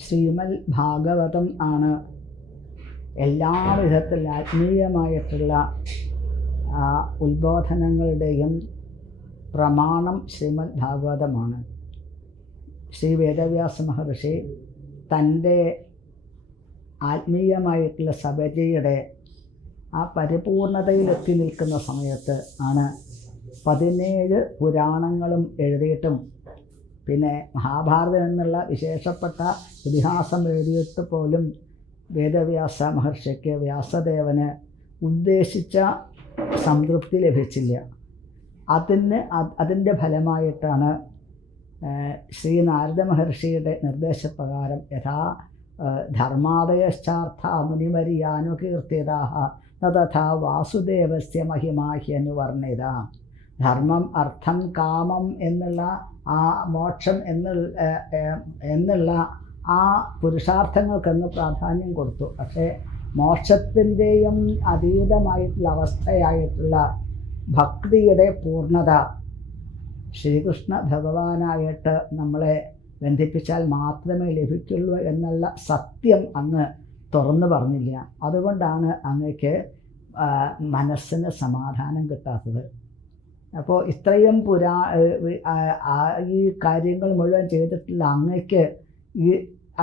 ശ്രീമദ് ഭാഗവതം ആണ് എല്ലാവിധത്തിൽ ആത്മീയമായിട്ടുള്ള ഉത്ബോധനങ്ങളുടെയും പ്രമാണം ശ്രീമദ് ഭാഗവതമാണ്. ശ്രീ വേദവ്യാസ മഹർഷി തൻ്റെ ആത്മീയമായിട്ടുള്ള സബരിയുടെ ആ പരിപൂർണതയിലെത്തി നിൽക്കുന്ന സമയത്ത് ആണ് 17 പുരാണങ്ങളും എഴുതിയിട്ടും പിന്നെ മഹാഭാരതം എന്നുള്ള വിശേഷപ്പെട്ട ഇതിഹാസം എഴുതിയിട്ട് പോലും വേദവ്യാസ മഹർഷിക്ക് വ്യാസദേവന് ഉദ്ദേശിച്ച സംതൃപ്തി ലഭിച്ചില്ല. അതിൻ്റെ ഫലമായിട്ടാണ് ശ്രീ നാരദ മഹർഷിയുടെ നിർദ്ദേശപ്രകാരം യഥാ ധർമാദയശ്ചാർത്ഥ മുനിമര്യാനുകീർത്തിതാഹ തഥാ വാസുദേവസ്യ മഹിമാഹ്യനുവർണ്ണിത. ധർമ്മം, അർത്ഥം, കാമം എന്നുള്ള ആ മോക്ഷം എന്നുള്ള ആ പുരുഷാർത്ഥങ്ങൾക്കങ്ങ് പ്രാധാന്യം കൊടുത്തു. പക്ഷേ മോക്ഷത്തിൻ്റെയും അതീതമായിട്ടുള്ള അവസ്ഥയായിട്ടുള്ള ഭക്തിയുടെ പൂർണ്ണത ശ്രീകൃഷ്ണ ഭഗവാനായിട്ട് നമ്മളെ ബന്ധിപ്പിച്ചാൽ മാത്രമേ ലഭിക്കുള്ളൂ എന്നുള്ള സത്യം അങ്ങ് തുറന്നു പറഞ്ഞില്ല. അതുകൊണ്ടാണ് അങ്ങക്ക് മനസ്സിന് സമാധാനം കിട്ടാത്തത്. അപ്പോൾ ഇത്രയും ഈ കാര്യങ്ങൾ മുഴുവൻ ചെയ്തിട്ടുള്ള അങ്ങക്ക്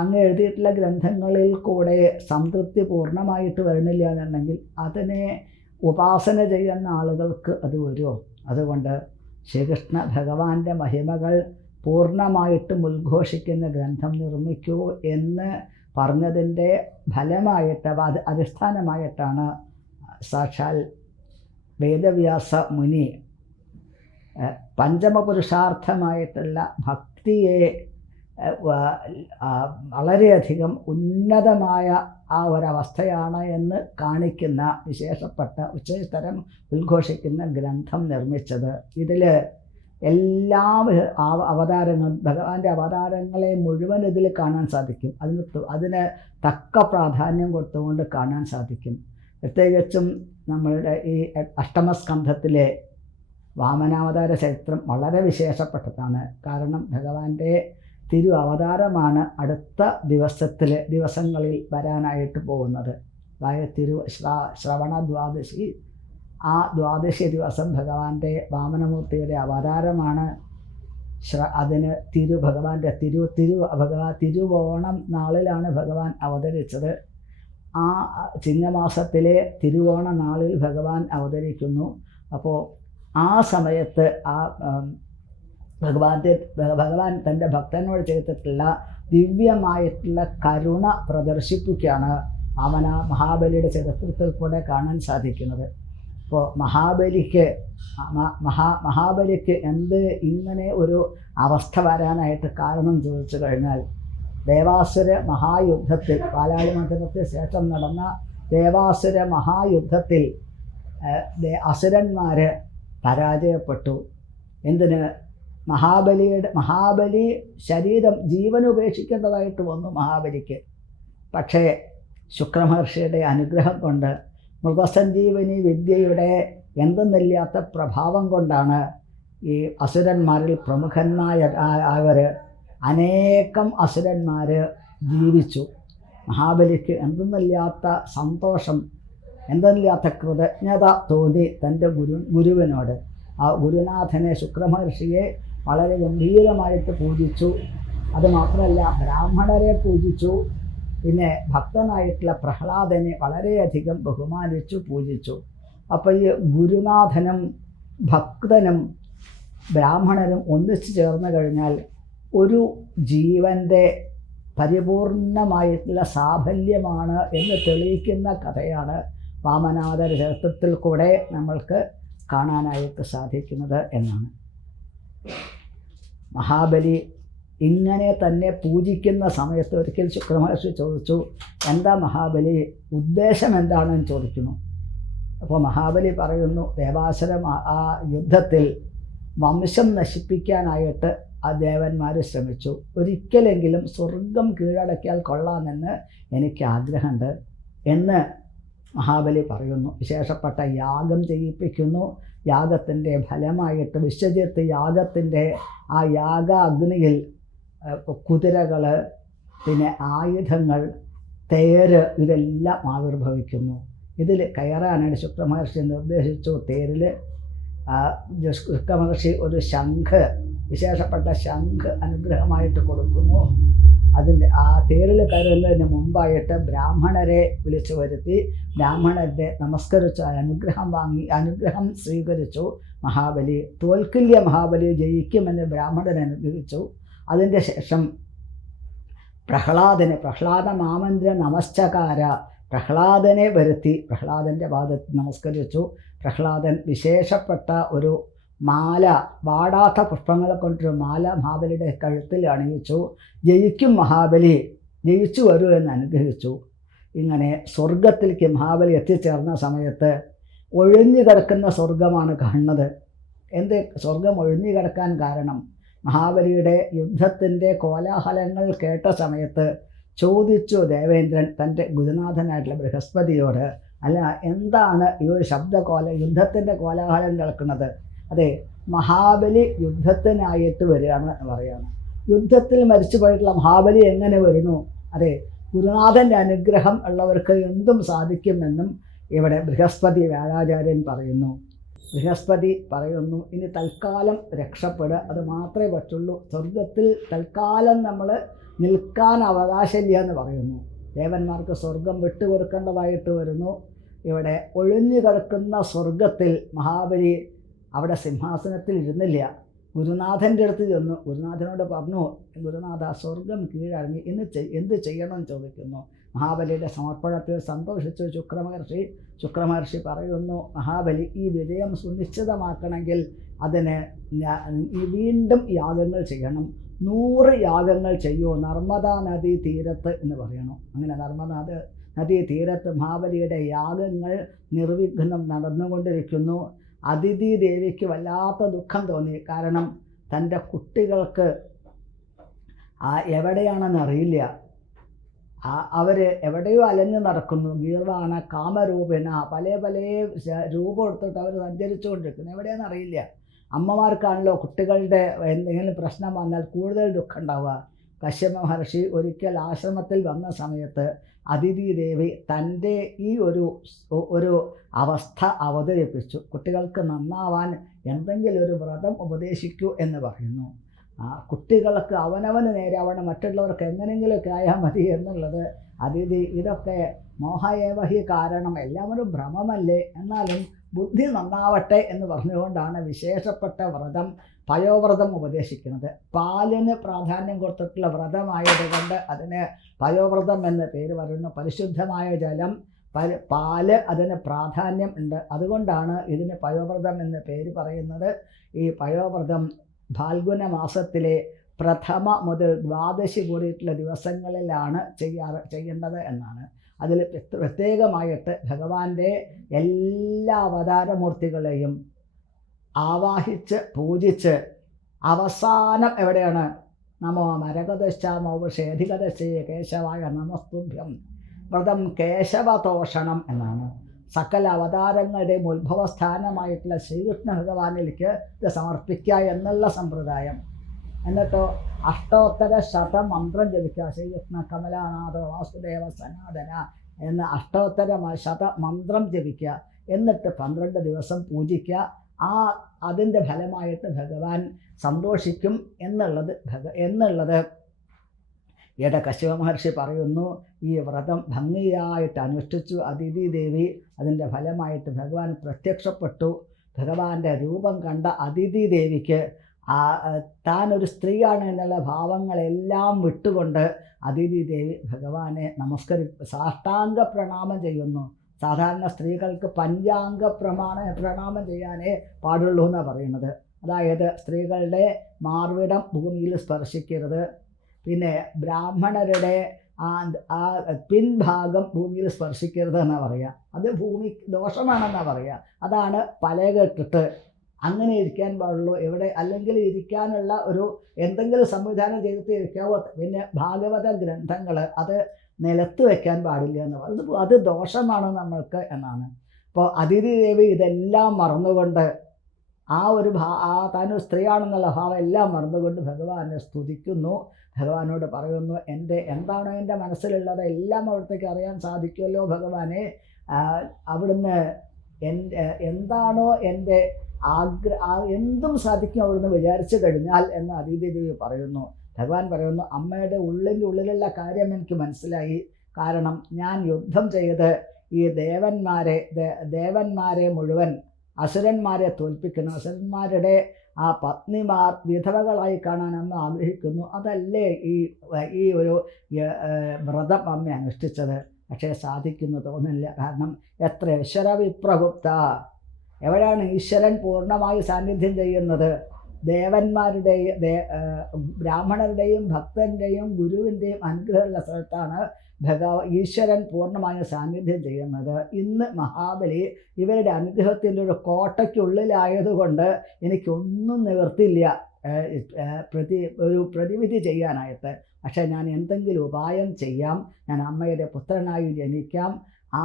അങ്ങ് എഴുതിയിട്ടുള്ള ഗ്രന്ഥങ്ങളിൽ കൂടെ സംതൃപ്തി പൂർണ്ണമായിട്ട് വരണില്ല എന്നുണ്ടെങ്കിൽ അതിനെ ഉപാസന ചെയ്യുന്ന ആളുകൾക്ക് അത് വരുമോ? അതുകൊണ്ട് ശ്രീകൃഷ്ണ ഭഗവാന്റെ മഹിമകൾ പൂർണ്ണമായിട്ടും ഉദ്ഘോഷിക്കുന്ന ഗ്രന്ഥം നിർമ്മിക്കൂ എന്ന് പറഞ്ഞതിൻ്റെ ഫലമായിട്ട് അടിസ്ഥാനമായിട്ടാണ് സാക്ഷാൽ വേദവ്യാസ മുനി പഞ്ചമപുരുഷാർത്ഥമായിട്ടുള്ള ഭക്തിയെ വളരെയധികം ഉന്നതമായ ആ ഒരവസ്ഥയാണ് എന്ന് കാണിക്കുന്ന വിശേഷപ്പെട്ട ഉച്ചതരം ഉദ്ഘോഷിക്കുന്ന ഗ്രന്ഥം നിർമ്മിച്ചത്. ഇതിൽ എല്ലാ അവതാരങ്ങളും ഭഗവാന്റെ അവതാരങ്ങളെ മുഴുവൻ ഇതിൽ കാണാൻ സാധിക്കും. അതിന് തക്ക പ്രാധാന്യം കൊടുത്തുകൊണ്ട് കാണാൻ സാധിക്കും. പ്രത്യേകിച്ചും നമ്മളുടെ ഈ അഷ്ടമസ്കന്ധത്തിലെ വാമനാവതാര ചരിത്രം വളരെ വിശേഷപ്പെട്ടതാണ്. കാരണം ഭഗവാന്റെ തിരു അവതാരമാണ് അടുത്ത ദിവസങ്ങളിൽ വരാനായിട്ട് പോകുന്നത്. അതായത് ശ്രവണ ദ്വാദശി, ആ ദ്വാദശി ദിവസം ഭഗവാന്റെ വാമനമൂർത്തിയുടെ അവതാരമാണ്. അതിന് ഭഗവാന്റെ തിരുവോണം നാളിലാണ് ഭഗവാൻ അവതരിച്ചത്. ആ ചിങ്ങമാസത്തിലെ തിരുവോണ നാളിൽ ഭഗവാൻ അവതരിക്കുന്നു. അപ്പോൾ ആ സമയത്ത് ഭഗവാൻ തൻ്റെ ഭക്തനോട് ചെയ്തിട്ടുള്ള ദിവ്യമായിട്ടുള്ള കരുണ പ്രദർശിപ്പിക്കുകയാണ് മഹാബലിയുടെ ചരിത്രത്തിൽ കൂടെ കാണാൻ സാധിക്കുന്നത്. അപ്പോൾ മഹാബലിക്ക് എന്ത് ഇങ്ങനെ ഒരു അവസ്ഥ വരാനായിട്ട് കാരണം ചോദിച്ചു കഴിഞ്ഞാൽ, ദേവാസുര മഹായുദ്ധത്തിൽ, പാലാഴി മണ്ഡലത്തിന് ശേഷം നടന്ന ദേവാസുര മഹായുദ്ധത്തിൽ അസുരന്മാർ പരാജയപ്പെട്ടു. എന്തിന്? മഹാബലി ശരീരം ജീവൻ ഉപേക്ഷിക്കേണ്ടതായിട്ട് വന്നു മഹാബലിക്ക്. പക്ഷേ ശുക്രമഹർഷിയുടെ അനുഗ്രഹം കൊണ്ട്, മൃതസഞ്ജീവനി വിദ്യയുടെ എന്തെന്നില്ലാത്ത പ്രഭാവം കൊണ്ടാണ് ഈ അസുരന്മാരിൽ പ്രമുഖന്മാരായവർ അനേകം അസുരന്മാർ ജീവിച്ചു. മഹാബലിക്ക് എന്തെന്നില്ലാത്ത സന്തോഷം, എന്തെന്നില്ലാത്ത കൃതജ്ഞത തോന്നി തൻ്റെ ഗുരുവിനോട്. ആ ഗുരുനാഥനെ, ശുക്രമഹർഷിയെ വളരെ ഗംഭീരമായിട്ട് പൂജിച്ചു. അതുമാത്രമല്ല ബ്രാഹ്മണരെ പൂജിച്ചു. പിന്നെ ഭക്തനായിട്ടുള്ള പ്രഹ്ലാദനെ വളരെയധികം ബഹുമാനിച്ചു, പൂജിച്ചു. അപ്പോൾ ഈ ഗുരുനാഥനും ഭക്തനും ബ്രാഹ്മണരും ഒന്നിച്ചു ചേർന്ന് കഴിഞ്ഞാൽ ഒരു ജീവൻ്റെ പരിപൂർണമായിട്ടുള്ള സാഫല്യമാണ് എന്ന് തെളിയിക്കുന്ന കഥയാണ് വാമനാവതാര ചരിത്രത്തിൽ കൂടെ നമ്മൾക്ക് കാണാനായിട്ട് സാധിക്കുന്നത് എന്നാണ്. മഹാബലി ഇങ്ങനെ തന്നെ പൂജിക്കുന്ന സമയത്ത് ഒരിക്കൽ ശുക്രമഹർഷി ചോദിച്ചു, എന്താ മഹാബലി ഉദ്ദേശം എന്താണെന്ന് ചോദിക്കുന്നു. അപ്പോൾ മഹാബലി പറയുന്നു, ദേവാസുര ആ യുദ്ധത്തിൽ വംശം നശിപ്പിക്കാനായിട്ട് ആ ദേവന്മാർ ശ്രമിച്ചു. ഒരിക്കലെങ്കിലും സ്വർഗം കീഴടക്കിയാൽ കൊള്ളാമെന്ന് എനിക്ക് ആഗ്രഹമുണ്ട് എന്ന് മഹാബലി പറയുന്നു. വിശേഷപ്പെട്ട യാഗം ചെയ്യിപ്പിക്കുന്നു. യാഗത്തിൻ്റെ ഫലമായിട്ട് വിശ്വജിത്ത് യാഗത്തിൻ്റെ ആ യാഗ അഗ്നിയിൽ കുതിരകൾ, പിന്നെ ആയുധങ്ങൾ, തേര്, ഇതെല്ലാം ആവിർഭവിക്കുന്നു. ഇതിൽ കയറാനായിട്ട് ശുക്രമഹർഷി നിർദ്ദേശിച്ചു. തേരിൽ ശുക്രമഹർഷി ഒരു ശംഖ്, വിശേഷപ്പെട്ട ശംഖ് അനുഗ്രഹമായിട്ട് കൊടുക്കുന്നു. അതിൻ്റെ ആ തേരിൽ കയറുന്നതിന് മുമ്പായിട്ട് ബ്രാഹ്മണരെ വിളിച്ചു വരുത്തി ബ്രാഹ്മണരെ നമസ്കരിച്ച് അനുഗ്രഹം സ്വീകരിച്ചു. മഹാബലി തോൽക്കില്ല, മഹാബലി ജയിക്കുമെന്ന് ബ്രാഹ്മണൻ അനുഗ്രഹിച്ചു. അതിൻ്റെ ശേഷം പ്രഹ്ലാദ മാമന്ത്ര നമസ്കാര, പ്രഹ്ലാദനെ വരുത്തി പ്രഹ്ലാദൻ്റെ പാദത്തിൽ നമസ്കരിച്ചു. പ്രഹ്ലാദൻ വിശേഷപ്പെട്ട ഒരു മാല, വാടാത്ത പുഷ്പങ്ങളെ കൊണ്ടൊരു മാല മഹാബലിയുടെ കഴുത്തിൽ അണിയിച്ചു. ജയിക്കും മഹാബലി, ജയിച്ചു വരൂ എന്ന് അനുഗ്രഹിച്ചു. ഇങ്ങനെ സ്വർഗത്തിലേക്ക് മഹാബലി എത്തിച്ചേർന്ന സമയത്ത് ഒഴിഞ്ഞു കിടക്കുന്ന സ്വർഗമാണ് കാണുന്നത്. എന്ത് സ്വർഗം ഒഴിഞ്ഞു കിടക്കാൻ കാരണം? മഹാബലിയുടെ യുദ്ധത്തിൻ്റെ കോലാഹലങ്ങൾ കേട്ട സമയത്ത് ചോദിച്ചു ദേവേന്ദ്രൻ തൻ്റെ ഗുരുനാഥനായിട്ടുള്ള ബൃഹസ്പതിയോട്, അല്ല എന്താണ് ഈ ഒരു യുദ്ധത്തിൻ്റെ കോലാഹലം കേൾക്കുന്നത്? അതെ, മഹാബലി യുദ്ധത്തിനായിട്ട് വരികയാണ് എന്ന് പറയുകയാണ്. യുദ്ധത്തിൽ മരിച്ചു പോയിട്ടുള്ള മഹാബലി എങ്ങനെ വരുന്നു? അതെ, ഗുരുനാഥൻ്റെ അനുഗ്രഹം ഉള്ളവർക്ക് എന്തും സാധിക്കുമെന്നും ഇവിടെ ബൃഹസ്പതി വ്യാഴാചാര്യൻ പറയുന്നു. ബൃഹസ്പതി പറയുന്നു, ഇനി തൽക്കാലം രക്ഷപ്പെടുക, അത് മാത്രമേ പറ്റുള്ളൂ. സ്വർഗത്തിൽ തൽക്കാലം നമ്മൾ നിൽക്കാൻ അവകാശമില്ല എന്ന് പറയുന്നു. ദേവന്മാർക്ക് സ്വർഗം വിട്ടുകൊടുക്കേണ്ടതായിട്ട് വരുന്നു. ഇവിടെ ഒഴിഞ്ഞു കിടക്കുന്ന സ്വർഗത്തിൽ മഹാബലി അവിടെ സിംഹാസനത്തിൽ ഇരുന്നില്ല. ഗുരുനാഥൻ്റെ അടുത്ത് ചെന്നു. ഗുരുനാഥനോട് പറഞ്ഞു, ഗുരുനാഥ സ്വർഗം കീഴടങ്ങി, എന്ത് ചെയ്യണമെന്ന് ചോദിക്കുന്നു. മഹാബലിയുടെ സമർപ്പണത്തിൽ സന്തോഷിച്ചു ശുക്രമഹർഷി പറയുന്നു, മഹാബലി ഈ വിജയം സുനിശ്ചിതമാക്കണമെങ്കിൽ അതിന് വീണ്ടും യാഗങ്ങൾ ചെയ്യണം. 100 യാഗങ്ങൾ ചെയ്യൂ നർമ്മദാ നദീ തീരത്ത് എന്ന് പറയണം. അങ്ങനെ നർമ്മദാ നദീ തീരത്ത് മഹാബലിയുടെ യാഗങ്ങൾ നിർവിഘ്നം നടന്നുകൊണ്ടിരിക്കുന്നു. അതിഥി ദേവിക്ക് വല്ലാത്ത ദുഃഖം തോന്നി. കാരണം തൻ്റെ കുട്ടികൾക്ക് എവിടെയാണെന്ന് അറിയില്ല. അവർ എവിടെയോ അലഞ്ഞു നടക്കുന്നു. ഗീർവാണ കാമരൂപേണ പല രൂപം എടുത്തിട്ട് അവർ സഞ്ചരിച്ചുകൊണ്ടിരിക്കുന്നു. എവിടെയാണെന്ന് അറിയില്ല. അമ്മമാർക്കാണല്ലോ കുട്ടികളുടെ എന്തെങ്കിലും പ്രശ്നം വന്നാൽ കൂടുതൽ ദുഃഖം ഉണ്ടാവുക. കശ്യപ മഹർഷി ഒരിക്കൽ ആശ്രമത്തിൽ വന്ന സമയത്ത് അതിഥി ദേവി തൻ്റെ ഈ ഒരു അവസ്ഥ അവതരിപ്പിച്ചു. കുട്ടികൾക്ക് നന്നാവാൻ എന്തെങ്കിലും ഒരു വ്രതം ഉപദേശിക്കൂ എന്ന് പറയുന്നു. കുട്ടികൾക്ക് അവനവന് നേരാവണം, മറ്റുള്ളവർക്ക് എങ്ങനെയെങ്കിലുമൊക്കെ ആയാൽ മതി എന്നുള്ളത് അതിഥി. ഇതൊക്കെ മോഹയേവഹി കാരണം, എല്ലാവരും ഭ്രമമല്ലേ, എന്നാലും ബുദ്ധി നന്നാവട്ടെ എന്ന് പറഞ്ഞുകൊണ്ടാണ് വിശേഷപ്പെട്ട വ്രതം പയോവ്രതം ഉപദേശിക്കുന്നത്. പാലിന് പ്രാധാന്യം കൊടുത്തിട്ടുള്ള വ്രതമായതുകൊണ്ട് അതിന് പയോവ്രതം എന്ന് പേര് പറയുന്നു. പരിശുദ്ധമായ ജലം, പാല്, അതിന് പ്രാധാന്യം ഉണ്ട്. അതുകൊണ്ടാണ് ഇതിന് പയോവ്രതം എന്ന് പേര് പറയുന്നത്. ഈ പയോവ്രതം ഫാൽഗുന മാസത്തിലെ പ്രഥമ മുതൽ ദ്വാദശി കൂടിയിട്ടുള്ള ദിവസങ്ങളിലാണ് ചെയ്യേണ്ടത് എന്നാണ്. അതിൽ പ്രത്യേകമായിട്ട് ഭഗവാന്റെ എല്ലാ അവതാരമൂർത്തികളെയും ആവാഹിച്ച് പൂജിച്ച് അവസാനം എവിടെയാണ്? നമോ മരകതശ്ചാമോഷേധികതശ്ചേ കേശവായ നമസ്തുഭ്യം വ്രതം കേശവതോഷണം എന്നാണ്. സകല അവതാരങ്ങളുടെയും ഉത്ഭവസ്ഥാനമായിട്ടുള്ള ശ്രീകൃഷ്ണ ഭഗവാനിലേക്ക് ഇത് സമർപ്പിക്കുക എന്നുള്ള സമ്പ്രദായം. എന്നിട്ടോ അഷ്ടോത്തര ശതമന്ത്രം ജപിക്കുക. ശ്രീകൃഷ്ണ കമലാനാഥ വാസുദേവ സനാതന എന്ന അഷ്ടോത്തര ശതമന്ത്രം ജപിക്കുക. എന്നിട്ട് 12 ദിവസം പൂജിക്കുക. അതിൻ്റെ ഫലമായിട്ട് ഭഗവാൻ സന്തോഷിക്കും എന്നുള്ളത് ഇവിടെ കശ്യപ മഹർഷി പറയുന്നു. ഈ വ്രതം ഭംഗിയായിട്ട് അനുഷ്ഠിച്ചു അതിഥി ദേവി. അതിൻ്റെ ഫലമായിട്ട് ഭഗവാൻ പ്രത്യക്ഷപ്പെട്ടു. ഭഗവാന്റെ രൂപം കണ്ട അതിഥി ദേവിക്ക് താനൊരു സ്ത്രീയാണ് എന്നുള്ള ഭാവങ്ങളെല്ലാം വിട്ടുകൊണ്ട് അതിഥി ദേവി ഭഗവാനെ സാഷ്ടാംഗ പ്രണാമം ചെയ്യുന്നു. സാധാരണ സ്ത്രീകൾക്ക് പഞ്ചാംഗ പ്രണാമം ചെയ്യാനേ പാടുള്ളൂ എന്നാണ് പറയുന്നത്. അതായത് സ്ത്രീകളുടെ മാർവിടം ഭൂമിയിൽ സ്പർശിക്കരുത്. പിന്നെ ബ്രാഹ്മണരുടെ ആ പിൻഭാഗം ഭൂമിയിൽ സ്പർശിക്കരുത് എന്നാണ് പറയുക. അത് ഭൂമി ദോഷമാണെന്നാണ് പറയുക. അതാണ് പലകെട്ടിട്ട് അങ്ങനെ ഇരിക്കാൻ പാടുള്ളൂ. അല്ലെങ്കിൽ ഇരിക്കാനുള്ള ഒരു എന്തെങ്കിലും സംവിധാനം ചെയ്തിട്ട് ഇരിക്കാവോ. പിന്നെ ഭാഗവത ഗ്രന്ഥങ്ങൾ അത് നിലത്ത് വയ്ക്കാൻ പാടില്ല എന്ന് പറയുന്നത് അത് ദോഷമാണ് നമ്മൾക്ക് എന്നാണ്. അപ്പോൾ അതിഥി ദേവി ഇതെല്ലാം മറന്നുകൊണ്ട് ആ ഒരു താനൊരു സ്ത്രീയാണെന്നുള്ള ഭാവം എല്ലാം മറന്നുകൊണ്ട് ഭഗവാനെ സ്തുതിക്കുന്നു. ഭഗവാനോട് പറയുന്നു, എന്താണോ എൻ്റെ മനസ്സിലുള്ളത് എല്ലാം അവിടത്തേക്ക് അറിയാൻ സാധിക്കുമല്ലോ ഭഗവാനെ. അവിടുന്ന് എന്താണോ എൻ്റെ എന്തും സാധിക്കും അവിടുന്ന് വിചാരിച്ചു കഴിഞ്ഞാൽ എന്ന് അദിതി ദേവി പറയുന്നു. ഭഗവാൻ പറയുന്നു, അമ്മയുടെ ഉള്ളിലുള്ള കാര്യം എനിക്ക് മനസ്സിലായി. കാരണം ഞാൻ യുദ്ധം ചെയ്ത് ഈ ദേവന്മാരെ മുഴുവൻ അസുരന്മാരെ തോൽപ്പിക്കണം. അസുരന്മാരുടെ ആ പത്നിമാർ വിധവകളായി കാണാൻ അമ്മ ആഗ്രഹിക്കുന്നു. അതല്ലേ ഈ ഒരു വ്രതം അമ്മ അനുഷ്ഠിച്ചത്. പക്ഷേ സാധിക്കുന്നു തോന്നില്ല. കാരണം എത്ര ഈശ്വരവിപ്രഗുപ്ത, എവിടെയാണ് ഈശ്വരൻ പൂർണ്ണമായി സാന്നിധ്യം ചെയ്യുന്നത്? ദേവന്മാരുടെയും ബ്രാഹ്മണരുടെയും ഭക്തൻ്റെയും ഗുരുവിൻ്റെയും അനുഗ്രഹമുള്ള സ്ഥലത്താണ് ഈശ്വരൻ പൂർണ്ണമായ സാന്നിധ്യം ചെയ്യുന്നത്. ഇന്ന് മഹാബലി ഇവരുടെ അനുഗ്രഹത്തിൻ്റെ ഒരു കോട്ടയ്ക്കുള്ളിലായതുകൊണ്ട് എനിക്കൊന്നും നിവർത്തില്ല ഒരു പ്രതിവിധി ചെയ്യാനായിട്ട്. പക്ഷേ ഞാൻ എന്തെങ്കിലും ഉപായം ചെയ്യാം. ഞാൻ അമ്മയുടെ പുത്രനായി ജനിക്കാം. ആ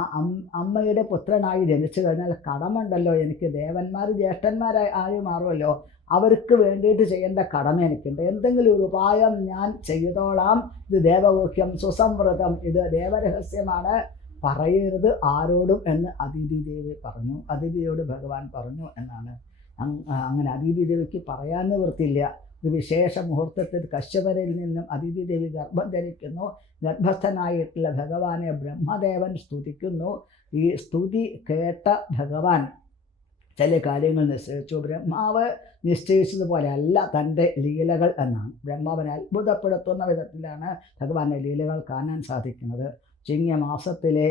അമ്മയുടെ പുത്രനായി ജനിച്ചു കഴിഞ്ഞാൽ കടമുണ്ടല്ലോ എനിക്ക്. ദേവന്മാർ ജ്യേഷ്ഠന്മാരായി മാറുമല്ലോ. അവർക്ക് വേണ്ടിയിട്ട് ചെയ്യേണ്ട കടമ എനിക്കുണ്ട്. എന്തെങ്കിലും ഒരു ഉപായം ഞാൻ ചെയ്തോളാം. ഇത് ദേവഗുഹ്യം സുസംവൃതം, ഇത് ദേവരഹസ്യമാണ്, പറയരുത് ആരോടും എന്ന് അദിതി ദേവി പറഞ്ഞു. അദിതിയോട് ഭഗവാൻ പറഞ്ഞു എന്നാണ്. അങ്ങനെ അദിതി ദേവിക്ക് പറയാൻ നിവൃത്തിയില്ല. ഒരു വിശേഷ മുഹൂർത്തത്തിൽ കശ്യപരിൽ നിന്നും അദിതി ദേവി ഗർഭം ധരിക്കുന്നു. ഗർഭസ്ഥനായിട്ടുള്ള ഭഗവാനെ ബ്രഹ്മദേവൻ സ്തുതിക്കുന്നു. ഈ സ്തുതി കേട്ട ഭഗവാൻ ചില കാര്യങ്ങൾ നിശ്ചയിച്ചു. ബ്രഹ്മാവ് നിശ്ചയിച്ചതുപോലെ അല്ല തൻ്റെ ലീലകൾ എന്നാണ്. ബ്രഹ്മാവിനെ അത്ഭുതപ്പെടുത്തുന്ന വിധത്തിലാണ് ഭഗവാന്റെ ലീലകൾ കാണാൻ സാധിക്കുന്നത്. ചിങ്ങമാസത്തിലെ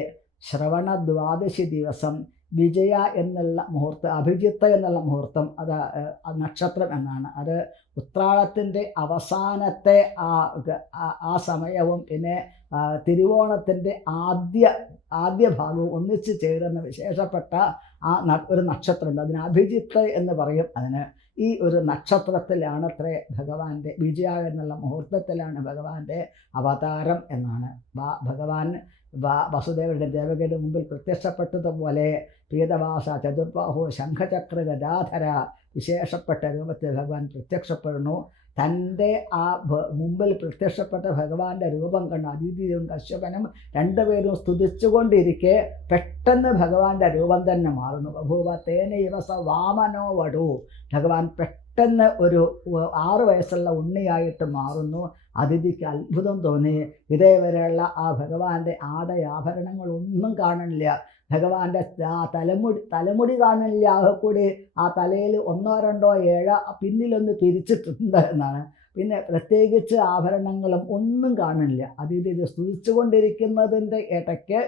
ശ്രവണ ദ്വാദശി ദിവസം വിജയ എന്നുള്ള മുഹൂർത്തം, അഭിജിത്ത് എന്നുള്ള മുഹൂർത്തം, അത് നക്ഷത്രം എന്നാണ്. അത് ഉത്രാടത്തിൻ്റെ അവസാനത്തെ ആ സമയവും പിന്നെ തിരുവോണത്തിൻ്റെ ആദ്യ ഭാഗവും ഒന്നിച്ച് ചേരുന്ന വിശേഷപ്പെട്ട ഒരു നക്ഷത്രമുണ്ട്. അതിന് അഭിജിത്ത് എന്ന് പറയും. അതിന് ഈ ഒരു നക്ഷത്രത്തിലാണ് ഭഗവാന്റെ വിജയ എന്നുള്ള മുഹൂർത്തത്തിലാണ് ഭഗവാന്റെ അവതാരം എന്നാണ്. ഭഗവാൻ വസുദേവരുടെ ദേവകിയുടെ മുമ്പിൽ പ്രത്യക്ഷപ്പെട്ടതുപോലെ പീതവാസ ചതുർബാഹു ശംഖചക്ര ഗദാധര വിശേഷപ്പെട്ട രൂപത്തിൽ ഭഗവാൻ പ്രത്യക്ഷപ്പെടുന്നു. തൻ്റെ ആ മുമ്പിൽ പ്രത്യക്ഷപ്പെട്ട ഭഗവാന്റെ രൂപം കണ്ട് അദിതിയും കശ്യപനും രണ്ടുപേരും സ്തുതിച്ചുകൊണ്ടിരിക്കെ പെട്ടെന്ന് ഭഗവാന്റെ രൂപം തന്നെ മാറുന്നു. ബഭൂവ തേന ഇവസ വാമനോ വടു. ഭഗവാൻ പെട്ടെന്ന് ഒരു 6 വയസ്സുള്ള ഉണ്ണിയായിട്ട് മാറുന്നു. അദിതിക്ക് അത്ഭുതം തോന്നി. ഇതേവരെയുള്ള ആ ഭഗവാന്റെ ആഭരണങ്ങളൊന്നും കാണില്ല. ഭഗവാന്റെ തലമുടി കാണില്ല. ആകെക്കൂടി ആ തലയിൽ 1 2 7 പിന്നിലൊന്ന് പിരിച്ചിട്ടുണ്ട് എന്നാണ്. പിന്നെ പ്രത്യേകിച്ച് ആഭരണങ്ങളും ഒന്നും കാണില്ല. അദിതി ഇത് സ്തുതിച്ചുകൊണ്ടിരിക്കുന്നതിൻ്റെ ഇടയ്ക്ക്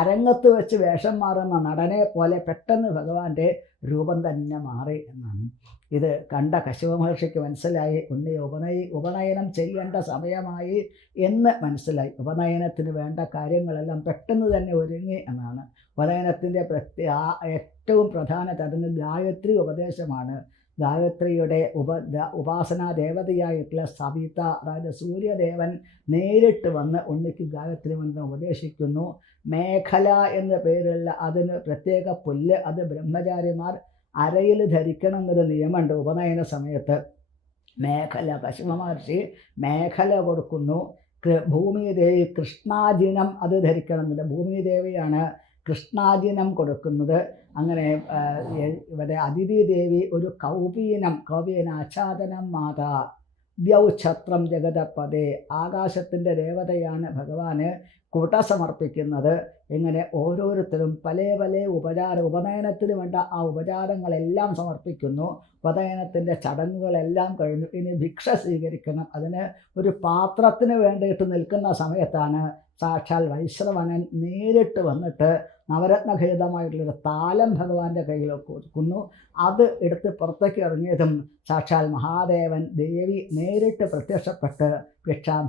അരങ്ങത്ത് വെച്ച് വേഷം മാറുന്ന നടനെ പോലെ പെട്ടെന്ന് ഭഗവാന്റെ രൂപം തന്നെ മാറി എന്നാണ്. ഇത് കണ്ട കശ്യപ മഹർഷിക്ക് മനസ്സിലായി, ഉണ്ണിയെ ഉപനയനം ചെയ്യേണ്ട സമയമായി എന്ന് മനസ്സിലായി. ഉപനയനത്തിന് വേണ്ട കാര്യങ്ങളെല്ലാം പെട്ടെന്ന് തന്നെ ഒരുങ്ങി എന്നാണ്. ഉപനയനത്തിൻ്റെ ഏറ്റവും പ്രധാന ചടങ്ങ് ഗായത്രി ഉപദേശമാണ്. ഗായത്രിയുടെ ഉപാസനാ ദേവതയായിട്ടുള്ള സവിത, അതായത് സൂര്യദേവൻ നേരിട്ട് വന്ന് ഉണ്ണിക്ക് ഗായത്രി മന്ത്രം ഉപദേശിക്കുന്നു. മേഖല എന്ന പേരുള്ള അതിന് പ്രത്യേക പുല്ല്, അത് ബ്രഹ്മചാരിമാർ അരയിൽ ധരിക്കണം എന്നൊരു നിയമമുണ്ട് ഉപനയന സമയത്ത്. മേഖല കശ്യപ മഹർഷി മേഖല കൊടുക്കുന്നു. ഭൂമിദേവി കൃഷ്ണാജിനം അത് ധരിക്കണം എന്നില്ല. ഭൂമിദേവിയാണ് കൃഷ്ണാജിനം കൊടുക്കുന്നത്. അങ്ങനെ ഇവിടെ അദിതി ദേവി ഒരു കൗപീനം ആച്ഛാദനം മാതാ ദ്യൗഛത്രം ജഗതപദേ, ആകാശത്തിൻ്റെ ദേവതയാണ് ഭഗവാന് കുട സമർപ്പിക്കുന്നത്. ഇങ്ങനെ ഓരോരുത്തരും പല ഉപനയനത്തിന് വേണ്ട ആ ഉപചാരങ്ങളെല്ലാം സമർപ്പിക്കുന്നു. ഉപനയനത്തിൻ്റെ ചടങ്ങുകളെല്ലാം കഴിഞ്ഞു. ഇനി ഭിക്ഷ സ്വീകരിക്കണം. അതിന് ഒരു പാത്രത്തിന് വേണ്ടിയിട്ട് നിൽക്കുന്ന സമയത്താണ് സാക്ഷാൽ വൈശ്രവണൻ നേരിട്ട് വന്നിട്ട് നവരത്നഖേദമായിട്ടുള്ളൊരു താലം ഭഗവാന്റെ കയ്യിൽ കൊടുക്കുന്നു. അത് എടുത്ത് പുറത്തേക്ക് ഇറങ്ങിയതും സാക്ഷാൽ മഹാദേവൻ ദേവി നേരിട്ട് പ്രത്യക്ഷപ്പെട്ട്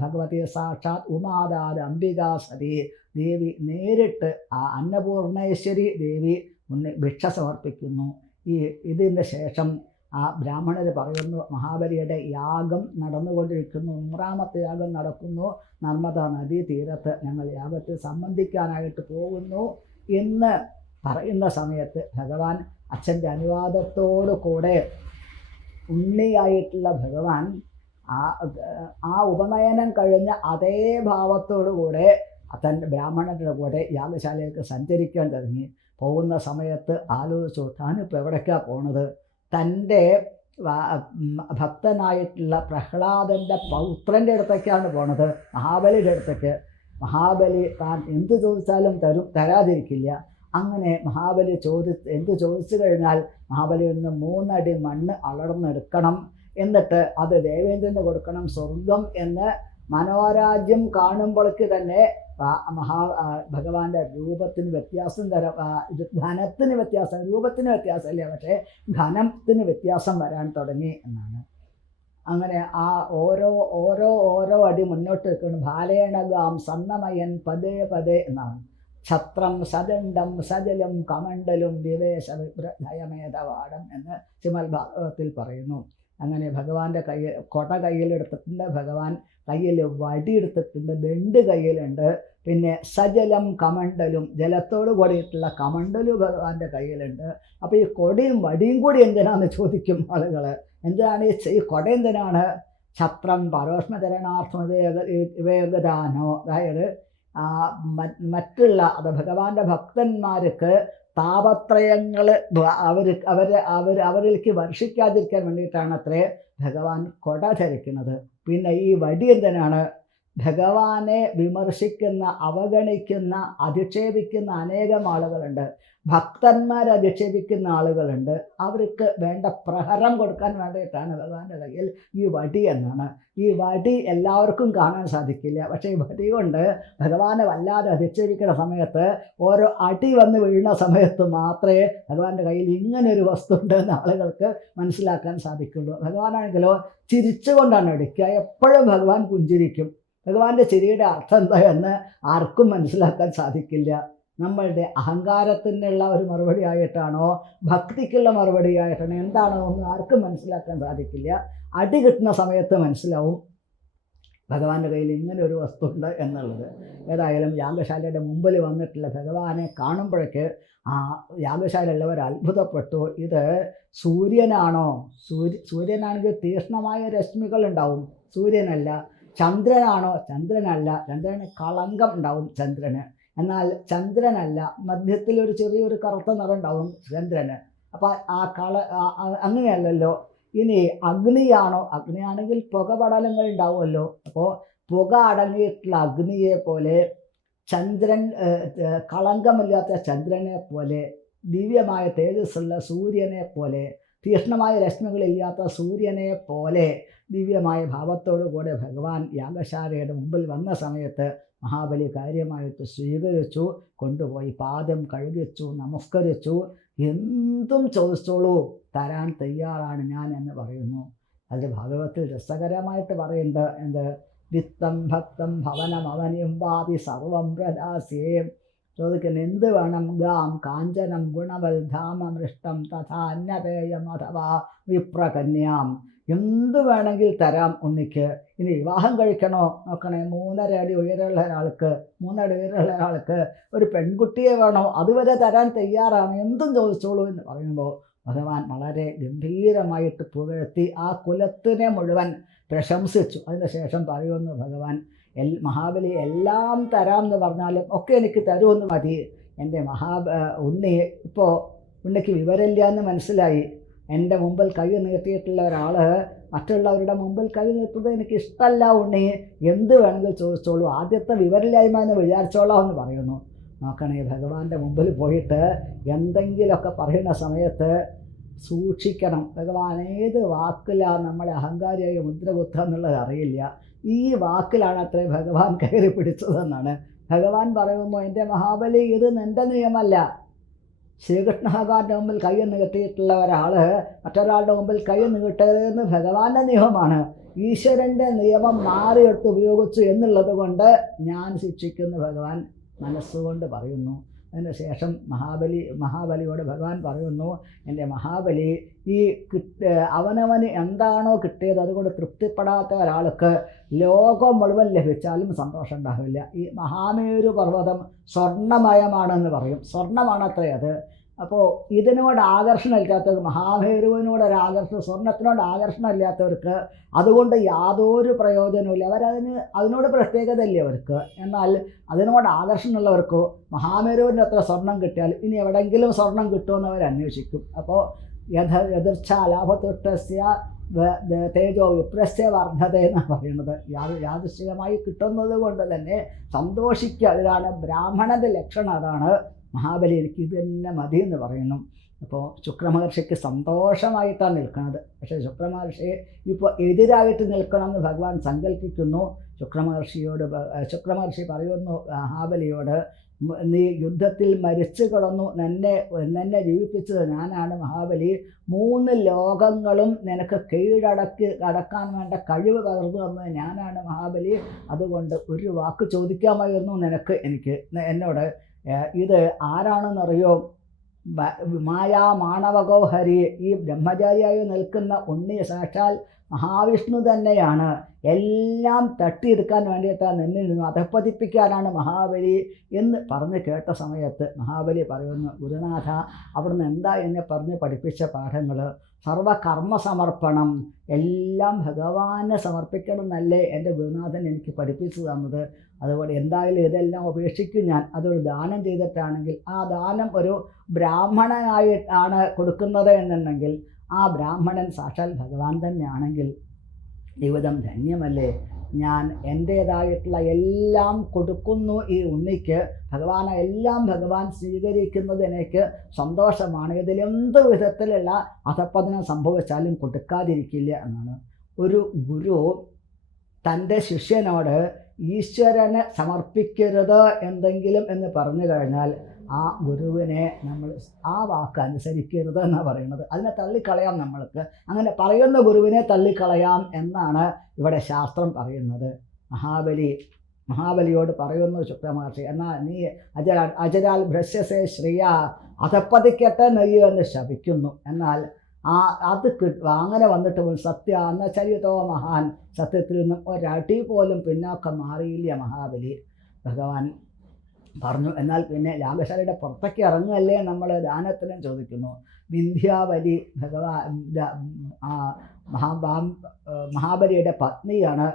ഭഗവതി സാക്ഷാത് ഉമാദാത് അംബികാ സതി ദേവി നേരിട്ട് ആ അന്നപൂർണേശ്വരി ദേവി ഭിക്ഷ സമർപ്പിക്കുന്നു. ഇതിൻ്റെ ശേഷം ആ ബ്രാഹ്മണർ പറയുന്നു, മഹാബലിയുടെ യാഗം നടന്നുകൊണ്ടിരിക്കുന്നു. 100ാമത്തെ യാഗം നടക്കുന്നു. നർമ്മദ നദീ തീരത്ത് ഞങ്ങൾ യാഗത്തിൽ സംബന്ധിക്കാനായിട്ട് പോകുന്നു എന്ന് പറയുന്ന സമയത്ത് ഭഗവാൻ അച്ഛൻ്റെ അനുവാദത്തോടു കൂടെ ഉണ്ണിയായിട്ടുള്ള ഭഗവാൻ ആ ഉപനയനം കഴിഞ്ഞ അതേ ഭാവത്തോടു കൂടെ തൻ്റെ ബ്രാഹ്മണരുടെ കൂടെ യാഗശാലയിലേക്ക് സഞ്ചരിക്കാൻ തുടങ്ങി. പോകുന്ന സമയത്ത് ആലോചിച്ചു, താനിപ്പോൾ എവിടേക്കാണ് പോണത്? തൻ്റെ ഭക്തനായിട്ടുള്ള പ്രഹ്ലാദൻ്റെ പൗത്രൻ്റെ അടുത്തേക്കാണ് പോണത്, മഹാബലിയുടെ അടുത്തേക്ക്. മഹാബലി താൻ എന്ത് ചോദിച്ചാലും തരാതിരിക്കില്ല. അങ്ങനെ മഹാബലി എന്ത് ചോദിച്ചു കഴിഞ്ഞാൽ മഹാബലിയിൽ നിന്ന് 3 അടി മണ്ണ് അളർന്നെടുക്കണം, എന്നിട്ട് അത് ദേവേന്ദ്രന് കൊടുക്കണം. സ്വർഗം എന്ന് മനോരാജ്യം കാണുമ്പോഴേക്ക് തന്നെ ഭഗവാന്റെ രൂപത്തിന് വ്യത്യാസം ഘനത്തിന് വ്യത്യാസം, രൂപത്തിന് വ്യത്യാസമില്ല, പക്ഷേ ഘനത്തിന് വ്യത്യാസം വരാൻ തുടങ്ങി എന്നാണ്. അങ്ങനെ ആ ഓരോ അടി മുന്നോട്ട് വെക്കണം. ബാലേണഗാം സന്നമയൻ പതേ പതേ എന്നാണ്. ഛത്രം സദണ്ഡം സജലം കമണ്ഡലും വിവേശ വിഭ്രമേധവാടം എന്ന് ശ്രീമദ് ഭാഗവതത്തിൽ പറയുന്നു. അങ്ങനെ ഭഗവാന്റെ കൊട കയ്യിലെടുത്തിട്ടുണ്ട്, ഭഗവാൻ കയ്യിൽ വടിയെടുത്തിട്ടുണ്ട്, ദണ്ട് കയ്യിലുണ്ട്, പിന്നെ സജലം കമണ്ഡലും ജലത്തോട് കൂടിയിട്ടുള്ള കമണ്ഡലും ഭഗവാന്റെ കയ്യിലുണ്ട്. അപ്പോൾ ഈ കൊടയും വടിയും കൂടി എന്തിനാണെന്ന് ചോദിക്കും ആളുകൾ. എന്തിനാണ് ഈ കൊട എന്തിനാണ്? ഛത്രം പരോഷ്മചരണാർത്ഥം വിവേകദാനോ, അതായത് മറ്റുള്ള ഭഗവാന്റെ ഭക്തന്മാർക്ക് താപത്രയങ്ങൾ അവരിലേക്ക് വർഷിക്കാതിരിക്കാൻ വേണ്ടിയിട്ടാണ് അത്രേ ഭഗവാൻ കൊട ധരിക്കുന്നത്. പിന്നെ ഈ വടി എന്തിനാണ്? ഭഗവാനെ വിമർശിക്കുന്ന, അവഗണിക്കുന്ന, അധിക്ഷേപിക്കുന്ന അനേകം ആളുകളുണ്ട്. ഭക്തന്മാരെ അധിക്ഷേപിക്കുന്ന ആളുകളുണ്ട്. അവർക്ക് വേണ്ട പ്രഹരം കൊടുക്കാൻ വേണ്ടിയിട്ടാണ് ഭഗവാന്റെ കയ്യിൽ ഈ വടി എന്നാണ്. ഈ വടി എല്ലാവർക്കും കാണാൻ സാധിക്കില്ല, പക്ഷേ ഈ വടി കൊണ്ട് ഭഗവാനെ വല്ലാതെ അധിക്ഷേപിക്കുന്ന സമയത്ത്, ഓരോ അടി വന്ന് വീഴുന്ന സമയത്ത് മാത്രമേ ഭഗവാന്റെ കയ്യിൽ ഇങ്ങനൊരു വസ്തു ഉണ്ടെന്ന് ആളുകൾക്ക് മനസ്സിലാക്കാൻ സാധിക്കുള്ളൂ. ഭഗവാനാണെങ്കിലോ ചിരിച്ചുകൊണ്ടാണ് അടിക്കുക. എപ്പോഴും ഭഗവാൻ പുഞ്ചിരിക്കും. ഭഗവാന്റെ ചിരിയുടെ അർത്ഥം എന്താ എന്ന് ആർക്കും മനസ്സിലാക്കാൻ സാധിക്കില്ല. നമ്മളുടെ അഹങ്കാരത്തിനുള്ള ഒരു മറുപടി ആയിട്ടാണോ, ഭക്തിക്കുള്ള മറുപടി ആയിട്ടാണോ, എന്താണോ ഒന്നും ആർക്കും മനസ്സിലാക്കാൻ സാധിക്കില്ല. അടി കിട്ടുന്ന സമയത്ത് മനസ്സിലാവും ഭഗവാന്റെ കയ്യിൽ ഇങ്ങനെ ഒരു വസ്തു ഉണ്ട് എന്നുള്ളത്. ഏതായാലും യാഗശാലയുടെ മുമ്പിൽ വന്നിട്ടുള്ള ഭഗവാനെ കാണുമ്പോഴേക്ക് യാഗശാലയുള്ളവർ അത്ഭുതപ്പെട്ടു. ഇത് സൂര്യനാണോ? സൂര്യനാണെങ്കിൽ തീക്ഷ്ണമായ രശ്മികൾ ഉണ്ടാവും, സൂര്യനല്ല. ചന്ദ്രനാണോ? ചന്ദ്രനല്ല. ചന്ദ്രന് കളങ്കം ഉണ്ടാവും ചന്ദ്രന്. എന്നാൽ ചന്ദ്രനല്ല, മധ്യത്തിൽ ഒരു ചെറിയൊരു കറുത്ത നിറം ഉണ്ടാവും ചന്ദ്രന്. അപ്പോൾ അങ്ങനെയല്ലല്ലോ. ഇനി അഗ്നിയാണോ? അഗ്നിയാണെങ്കിൽ പുകപടലങ്ങൾ ഉണ്ടാവുമല്ലോ. അപ്പോൾ പുക അടങ്ങിയിട്ടുള്ള അഗ്നിയെ പോലെ, ചന്ദ്രൻ കളങ്കമില്ലാത്ത ചന്ദ്രനെ പോലെ, ദിവ്യമായ തേജസ്സുള്ള സൂര്യനെ പോലെ, തീക്ഷ്ണമായ രശ്മികളില്ലാത്ത സൂര്യനെ പോലെ ദിവ്യമായ ഭാവത്തോടു കൂടെ ഭഗവാൻ യാഗശാലയുടെ മുമ്പിൽ വന്ന സമയത്ത് മഹാബലി കാര്യമായിട്ട് സ്വീകരിച്ചു, കൊണ്ടുപോയി പാദം കഴുകിച്ചു, നമസ്കരിച്ചു. എന്തും ചോദിച്ചോളൂ, തരാൻ തയ്യാറാണ് ഞാൻ എന്ന് പറയുന്നു. അതിൽ ഭാഗവതത്തിൽ രസകരമായിട്ട് പറയുന്നത് എന്ത്? വിത്തം ഭക്തം ഭവനം അവനിയും വാപി സർവം പ്രദാസ്യേ. ചോദിക്കുന്ന എന്ത് വേണം? ഗാം കാഞ്ചനം ഗുണവൽ ധാമമൃഷ്ടം തഥാ അന്നപേയം അഥവാ വിപ്രകന്യാം. എന്ത് വേണമെങ്കിൽ തരാം ഉണ്ണിക്ക്. ഇനി വിവാഹം കഴിക്കണോ? നോക്കണേ, 3.5 അടി ഉയരമുള്ള ഒരാൾക്ക് ഒരു പെൺകുട്ടിയെ വേണോ? അതുവരെ തരാൻ തയ്യാറാണ്, എന്തും ചോദിച്ചോളൂ എന്ന് പറയുമ്പോൾ ഭഗവാൻ വളരെ ഗംഭീരമായിട്ട് പുകഴ്ത്തി ആ കുലത്തിനെ മുഴുവൻ പ്രശംസിച്ചു. അതിന് ശേഷം പറയുമെന്ന് ഭഗവാൻ, മഹാബലി എല്ലാം തരാം എന്ന് പറഞ്ഞാലും ഒക്കെ എനിക്ക് തരുമെന്ന് മതി. എൻ്റെ ഉണ്ണി ഇപ്പോൾ ഉണ്ണിക്ക് വിവരമില്ല എന്ന് മനസ്സിലായി. എൻ്റെ മുമ്പിൽ കൈ നീട്ടിയിട്ടുള്ള ഒരാൾ മറ്റുള്ളവരുടെ മുമ്പിൽ കൈ നീട്ടുന്നത് എനിക്ക് ഇഷ്ടമല്ല ഉണ്ണി, എന്ത് വേണമെങ്കിൽ ചോദിച്ചോളൂ, ആദ്യത്തെ വിവരമില്ലായ്മ എന്ന് വിചാരിച്ചോളാം എന്ന് പറയുന്നു. നോക്കണേ, ഭഗവാന്റെ മുമ്പിൽ പോയിട്ട് എന്തെങ്കിലുമൊക്കെ പറയുന്ന സമയത്ത് സൂക്ഷിക്കണം. ഭഗവാൻ ഏത് വാക്കിലാണ് നമ്മളെ അഹങ്കാരിയായി മുദ്ര കുത്തുക എന്നുള്ളത് അറിയില്ല. ഈ വാക്കിലാണ് അത്രേ ഭഗവാൻ കയറി പിടിച്ചതെന്നാണ്. ഭഗവാൻ പറയുമ്പോൾ, എൻ്റെ മഹാബലി, ഇത് നിൻ്റെ നിയമമല്ല. ശ്രീകൃഷ്ണ ഭഗവാന്റെ മുമ്പിൽ കൈ നീട്ടിയിട്ടുള്ള ഒരാൾ മറ്റൊരാളുടെ മുമ്പിൽ കൈ നീട്ടരുതെന്ന് ഭഗവാന്റെ നിയമമാണ്. ഈശ്വരൻ്റെ നിയമം മാറിയെടുത്ത് ഉപയോഗിച്ചു എന്നുള്ളത് കൊണ്ട് ഞാൻ ശിക്ഷിക്കുന്നു ഭഗവാൻ മനസ്സുകൊണ്ട് പറയുന്നു. അതിന് ശേഷം മഹാബലിയോട് ഭഗവാൻ പറയുന്നു, എൻ്റെ മഹാബലി, ഈ അവനവന് എന്താണോ കിട്ടിയത് അതുകൊണ്ട് തൃപ്തിപ്പെടാത്ത ഒരാൾക്ക് ലോകം മുഴുവൻ ലഭിച്ചാലും സന്തോഷം ഉണ്ടാവില്ല. ഈ മഹാമേരു പർവ്വതം സ്വർണ്ണമയമാണെന്ന് പറയും, സ്വർണ്ണമാണത്രേ അത്. അപ്പോൾ ഇതിനോട് ആകർഷണം ഇല്ലാത്തവർക്ക്, മഹാഭൈരവനോടൊരു ആകർഷണം, സ്വർണത്തിനോട് ആകർഷണം ഇല്ലാത്തവർക്ക് അതുകൊണ്ട് യാതൊരു പ്രയോജനമില്ല. അതിനോട് പ്രത്യേകതയില്ലേ അവർക്ക്. എന്നാൽ അതിനോട് ആകർഷണമുള്ളവർക്ക് മഹാഭൈരവൻ്റെ അത്ര സ്വർണം കിട്ടിയാൽ ഇനി എവിടെയെങ്കിലും സ്വർണം കിട്ടുമെന്ന് അവർ അന്വേഷിക്കും. അപ്പോൾ യഥർച്ഛാ ലാഭതുഷ്ടസ്യ തേജോ വിപ്രസ്യ വർദ്ധത എന്നാണ് പറയുന്നത്. യാദൃശ്ചികമായി കിട്ടുന്നത് കൊണ്ട് തന്നെ സന്തോഷിക്കുക, ഇതാണ് ബ്രാഹ്മണൻ്റെ ലക്ഷണം. അതാണ് മഹാബലി, എനിക്ക് ഇത് തന്നെ മതി എന്ന് പറയുന്നു. അപ്പോൾ ശുക്രമഹർഷിക്ക് സന്തോഷമായിട്ടാണ് നിൽക്കുന്നത്. പക്ഷേ ശുക്രമഹർഷി ഇപ്പോൾ എതിരായിട്ട് നിൽക്കണമെന്ന് ഭഗവാൻ സങ്കല്പിക്കുന്നു. ശുക്രമഹർഷി പറയുന്നു മഹാബലിയോട്, നീ യുദ്ധത്തിൽ മരിച്ചു കിടന്നു, എന്നെ ജീവിപ്പിച്ചത് ഞാനാണ് മഹാബലി. 3 ലോകങ്ങളും നിനക്ക് കടക്കാൻ വേണ്ട കഴിവ് പകർന്നു തന്നത് ഞാനാണ് മഹാബലി. അതുകൊണ്ട് ഒരു വാക്ക് ചോദിക്കാമായിരുന്നു എനിക്ക് എന്നോട്. ഇത് ആരാണെന്നറിയോ? മായാമാണവകോ ഹരി, ഈ ബ്രഹ്മചാരിയായി നിൽക്കുന്ന ഉണ്ണി സാക്ഷാൽ മഹാവിഷ്ണു തന്നെയാണ്. എല്ലാം തട്ടിയെടുക്കാൻ വേണ്ടിയിട്ടാണ് നിന്നിൽ നിന്ന് അധപ്പതിപ്പിക്കാനാണ് മഹാബലി എന്ന് പറഞ്ഞ് കേട്ട സമയത്ത് മഹാബലി പറയുന്നു, ഗുരുനാഥ, അവിടുന്ന് എന്താ എന്നെ പറഞ്ഞ് പഠിപ്പിച്ച പാഠങ്ങൾ? സർവകർമ്മസമർപ്പണം, എല്ലാം ഭഗവാനെ സമർപ്പിക്കണം എന്നല്ലേ എൻ്റെ ഗുരുനാഥൻ എനിക്ക് പഠിപ്പിച്ചു തന്നത്. അതുകൊണ്ട് എന്തായാലും ഇതെല്ലാം ഉപേക്ഷിക്കും ഞാൻ. അതൊരു ദാനം ചെയ്തിട്ടാണെങ്കിൽ, ആ ദാനം ഒരു ബ്രാഹ്മണനായിട്ടാണ് കൊടുക്കുന്നത് എന്നുണ്ടെങ്കിൽ, ആ ബ്രാഹ്മണൻ സാക്ഷാൽ ഭഗവാൻ തന്നെയാണെങ്കിൽ ജീവിതം ധന്യമല്ലേ. ഞാൻ എൻ്റേതായിട്ടുള്ള എല്ലാം കൊടുക്കുന്നു ഈ ഉണ്ണിക്ക്. എല്ലാം ഭഗവാൻ സ്വീകരിക്കുന്നത് എനിക്ക് സന്തോഷമാണ്. ഇതിലെന്ത് വിധത്തിലുള്ള അധപ്പതനം സംഭവിച്ചാലും കൊടുക്കാതിരിക്കില്ല എന്നാണ്. ഒരു ഗുരു തൻ്റെ ശിഷ്യനോട് ഈശ്വരനെ സമർപ്പിക്കരുത് എന്തെങ്കിലും എന്ന് പറഞ്ഞു കഴിഞ്ഞാൽ ആ ഗുരുവിനെ നമ്മൾ ആ വാക്ക് അനുസരിക്കരുത് എന്നാണ് പറയുന്നത്. അതിനെ തള്ളിക്കളയാം. നമ്മൾക്ക് അങ്ങനെ പറയുന്ന ഗുരുവിനെ തള്ളിക്കളയാം എന്നാണ് ഇവിടെ ശാസ്ത്രം പറയുന്നത്. മഹാബലിയോട് പറയുന്നു ശുക്രമഹർഷി, എന്നാൽ നീ അജരാൽ ഭ്രശ്യസേ ശ്രീയ, അധപ്പതിക്കട്ടെ നെയ്യ് എന്ന് ശപിക്കുന്നു. എന്നാൽ അത് അങ്ങനെ വന്നിട്ട് സത്യ എന്ന ചരിതോ മഹാൻ, സത്യത്തിൽ നിന്നും ഒരടി പോലും പിന്നാക്കം മാറിയില്ല മഹാബലി. ഭഗവാൻ പറഞ്ഞു, എന്നാൽ പിന്നെ യാഗശാലയുടെ പുറത്തേക്ക് ഇറങ്ങുകയല്ലേ നമ്മൾ ദാനത്തിനും ചോദിക്കുന്നു. വിന്ധ്യാവലി മഹാബലിയുടെ പത്നിയാണ്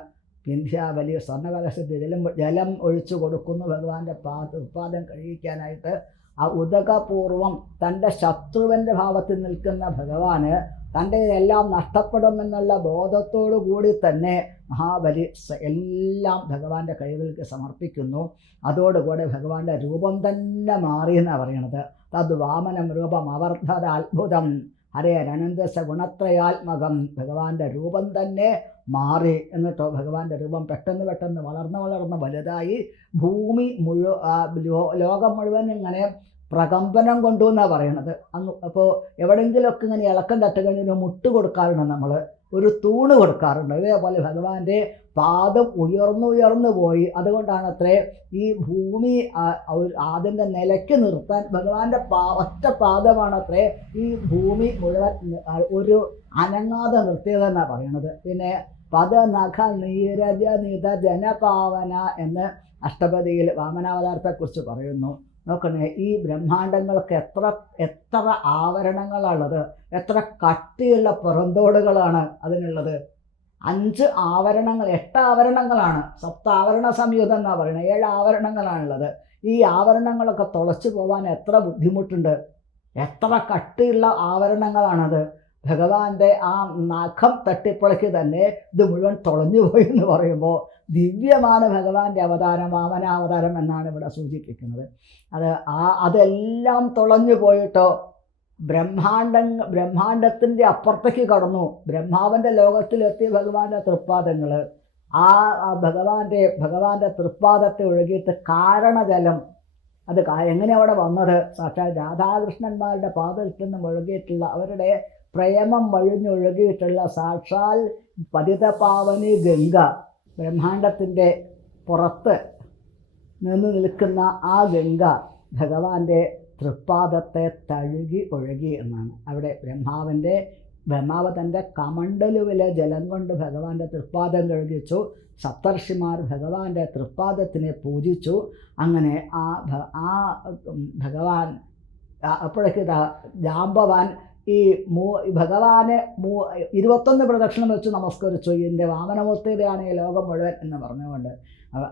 വിന്ധ്യാവലി. സ്വർണ്ണകലശത്തിൽ ജലം ഒഴിച്ചു കൊടുക്കുന്നു ഭഗവാന്റെ ഉത്പാദം കഴിയിക്കാനായിട്ട്. ആ ഉദകപൂർവം തൻ്റെ ശത്രുവിൻ്റെ ഭാവത്തിൽ നിൽക്കുന്ന ഭഗവാന് തൻ്റെ എല്ലാം നഷ്ടപ്പെടുമെന്നുള്ള ബോധത്തോടു കൂടി തന്നെ മഹാബലി എല്ലാം ഭഗവാന്റെ കൈകളിലേക്ക് സമർപ്പിക്കുന്നു. അതോടുകൂടെ ഭഗവാന്റെ രൂപം തന്നെ മാറി എന്നാണ് പറയണത്. തദ് വാമനം രൂപം അവർദ്ധത അത്ഭുതം ഹരേരനന്തസ ഗുണത്രയാത്മകം. ഭഗവാന്റെ രൂപം തന്നെ മാറി. എന്നിട്ടോ ഭഗവാന്റെ രൂപം പെട്ടെന്ന് വളർന്ന് വലുതായി ഭൂമി ലോകം മുഴുവൻ ഇങ്ങനെ പ്രകമ്പനം കൊണ്ടു എന്നാണ് പറയണത്. അപ്പോൾ എവിടെയെങ്കിലുമൊക്കെ ഇങ്ങനെ ഇളക്കം തട്ടുകഴിഞ്ഞ് മുട്ട് കൊടുക്കാറുണ്ട്, നമ്മൾ ഒരു തൂണ് കൊടുക്കാറുണ്ട്. ഇതേപോലെ ഭഗവാന്റെ പാദം ഉയർന്നു പോയി. അതുകൊണ്ടാണ് അത്രേ ഈ ഭൂമി അതിൻ്റെ നിലയ്ക്ക് നിർത്താൻ ഭഗവാന്റെ ഒറ്റ പാദമാണത്രേ ഈ ഭൂമി മുഴുവൻ ഒരു അനങ്ങാതെ നിർത്തിയതെന്നാണ് പറയണത്. പിന്നെ പദനഖ നീരജ നിത ജനപാവന എന്ന് അഷ്ടപദിയിൽ വാമനാവതാരത്തെക്കുറിച്ച് പറയുന്നു. നോക്കണേ, ഈ ബ്രഹ്മാണ്ടങ്ങൾക്ക് എത്ര ആവരണങ്ങളാണുള്ളത്, എത്ര കട്ടിയുള്ള പുറന്തോടുകളാണ് അതിനുള്ളത്. 8 ആവരണങ്ങളാണ്. സപ്താവരണ സംയുതം എന്നാണ് പറയുന്നത്. 7 ആവരണങ്ങളാണുള്ളത്. ഈ ആവരണങ്ങളൊക്കെ തുളച്ചു പോകാൻ എത്ര ബുദ്ധിമുട്ടുണ്ട്, എത്ര കട്ടിയുള്ള ആവരണങ്ങളാണത്. ഭഗവാന്റെ ആ നഖം തട്ടിപ്പൊളയ്ക്ക് തന്നെ ഇത് മുഴുവൻ തുളഞ്ഞു പോയി എന്ന് പറയുമ്പോൾ ദിവ്യമാണ് ഭഗവാന്റെ അവതാരം, വാമനാവതാരം എന്നാണ് ഇവിടെ സൂചിപ്പിക്കുന്നത്. അതെല്ലാം തുളഞ്ഞു പോയിട്ടോ ബ്രഹ്മാണ്ടത്തിൻ്റെ അപ്പുറത്തേക്ക് കടന്നു. ബ്രഹ്മാവിൻ്റെ ലോകത്തിലെത്തിയ ഭഗവാന്റെ തൃപ്പാദങ്ങൾ, ഭഗവാന്റെ തൃപ്പാദത്തെ ഒഴുകിയിട്ട് കാരണജലം, അത് എങ്ങനെ അവിടെ വന്നത്? സാക്ഷാൽ രാധാകൃഷ്ണന്മാരുടെ പാദത്തിൽ നിന്നും ഒഴുകിയിട്ടുള്ള, അവരുടെ പ്രേമം വഴിഞ്ഞൊഴുകിയിട്ടുള്ള സാക്ഷാൽ പതിതപാവനി ഗംഗ, ബ്രഹ്മാണ്ടത്തിൻ്റെ പുറത്ത് നിന്ന് നിൽക്കുന്ന ആ ഗംഗ ഭഗവാന്റെ തൃപ്പാദത്തെ തഴുകി ഒഴുകി എന്നാണ്. അവിടെ ബ്രഹ്മാവ് തൻ്റെ കമണ്ടലുവിലെ ജലം കൊണ്ട് ഭഗവാന്റെ തൃപ്പാദം കഴുകിച്ചു. സപ്തർഷിമാർ ഭഗവാന്റെ തൃപ്പാദത്തിനെ പൂജിച്ചു. അങ്ങനെ ആ ഭഗവാൻ അപ്പോഴേക്ക് ജാമ്പവാൻ ഈ ഭഗവാനെ 21 പ്രദക്ഷിണം വെച്ച് നമസ്കരിച്ചു. ഇതിൻ്റെ വാമനമൂർത്തിയുടെയാണ് ഈ ലോകം മുഴുവൻ എന്ന് പറഞ്ഞുകൊണ്ട്.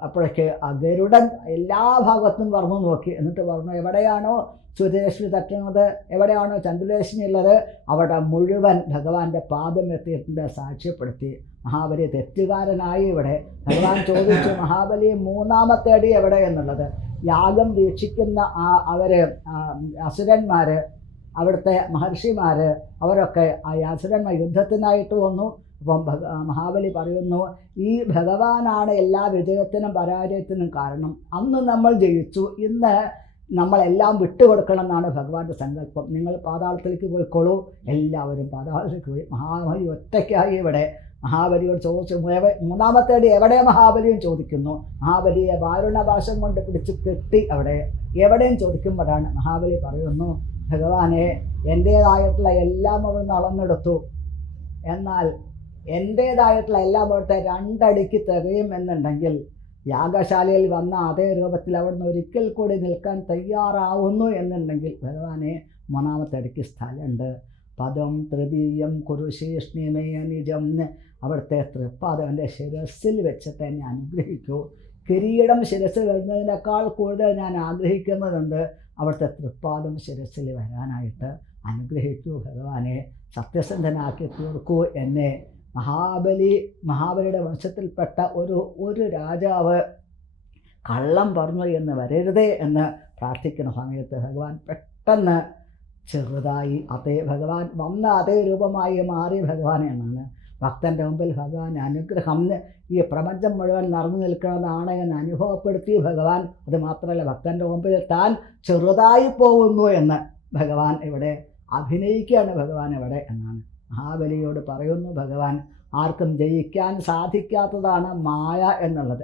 അപ്പോഴേക്ക് ഗരുഡൻ എല്ലാ ഭാഗത്തും പറഞ്ഞു നോക്കി. എന്നിട്ട് പറഞ്ഞു, എവിടെയാണോ സൂര്യരശ്മി തട്ടുന്നത്, എവിടെയാണോ ചന്ദ്രരശ്മി ഉള്ളത്, അവിടെ മുഴുവൻ ഭഗവാന്റെ പാദം എത്തിയിട്ടുണ്ട് സാക്ഷ്യപ്പെടുത്തി. മഹാബലി തെറ്റുകാരനായി ഇവിടെ. ഭഗവാൻ ചോദിച്ചു, മഹാബലി മൂന്നാമത്തെ അടി എവിടെ എന്നുള്ളത്. യാഗം വീക്ഷിക്കുന്ന അസുരന്മാർ, അവിടുത്തെ മഹർഷിമാർ, അവരൊക്കെ ആ അസുരന്മാർ യുദ്ധത്തിനായിട്ട് വന്നു. അപ്പം മഹാബലി പറയുന്നു, ഈ ഭഗവാനാണ് എല്ലാ വിജയത്തിനും പരാജയത്തിനും കാരണം. അന്ന് നമ്മൾ ജയിച്ചു, ഇന്ന് നമ്മളെല്ലാം വിട്ടുകൊടുക്കണം എന്നാണ് ഭഗവാന്റെ സങ്കല്പം. നിങ്ങൾ പാതാളത്തിലേക്ക് പോയിക്കോളൂ. എല്ലാവരും പാതാളത്തിലേക്ക് പോയി. മഹാബലി ഒറ്റയ്ക്കായി ഇവിടെ. മഹാബലിയോട് ചോദിച്ചു, മൂന്നാമത്തെ അടി എവിടെ മഹാബലിയും ചോദിക്കുന്നു. മഹാബലിയെ വാരുണഭാഷം കൊണ്ട് പിടിച്ച് കെട്ടി എവിടെയും ചോദിക്കുമ്പോഴാണ് മഹാബലി പറയുന്നു, ഭഗവാനെ, എൻ്റേതായിട്ടുള്ള എല്ലാം അവിടുന്ന് അളന്നെടുത്തു. എന്നാൽ എൻ്റേതായിട്ടുള്ള എല്ലാം അവിടുത്തെ 2 അടിക്ക് തികയും എന്നുണ്ടെങ്കിൽ യാഗശാലയിൽ വന്ന അതേ രൂപത്തിൽ അവിടുന്ന് ഒരിക്കൽ കൂടി നിൽക്കാൻ തയ്യാറാവുന്നു എന്നുണ്ടെങ്കിൽ ഭഗവാനെ 3ാമത്തെ അടിക്ക് സ്ഥലമുണ്ട്. പദം തൃതീയം കുരുശേഷ്ണിമേ നിജം. അവിടുത്തെ തൃപ്പാദം എൻ്റെ ശിരസ്സിൽ വെച്ചിട്ട് എന്നെ അനുഗ്രഹിക്കൂ. കിരീടം ശിരസ്സിൽ വരുന്നതിനേക്കാൾ കൂടുതൽ ഞാൻ ആഗ്രഹിക്കുന്നതുണ്ട് അവിടുത്തെ തൃപ്പാദം ശിരസ്സിൽ വരാനായിട്ട്. അനുഗ്രഹിക്കൂ ഭഗവാനെ, സത്യസന്ധനാക്കി തീർക്കൂ എന്നെ. മഹാബലിയുടെ വംശത്തിൽപ്പെട്ട ഒരു രാജാവ് കള്ളം പറഞ്ഞു എന്ന് വരരുതേ എന്ന് പ്രാർത്ഥിക്കുന്ന സമയത്ത് ഭഗവാൻ പെട്ടെന്ന് ചെറുതായി ഭഗവാൻ വന്ന അതേ രൂപമായി മാറി ഭഗവാൻ എന്നാണ്. ഭക്തൻ്റെ മുമ്പിൽ ഭഗവാൻ അനുഗ്രഹം ഈ പ്രപഞ്ചം മുഴുവൻ നിറഞ്ഞു നിൽക്കുന്നതാണ് എന്ന് അനുഭവപ്പെടുത്തി ഭഗവാൻ. അത് മാത്രമല്ല, ഭക്തൻ്റെ മുമ്പിൽ താൻ ചെറുതായി പോകുന്നു എന്ന് ഭഗവാൻ ഇവിടെ അഭിനയിക്കുകയാണ് ഭഗവാൻ ഇവിടെ എന്നാണ്. മഹാബലിയോട് പറയുന്നു ഭഗവാൻ, ആർക്കും ജയിക്കാൻ സാധിക്കാത്തതാണ് മായ എന്നുള്ളത്.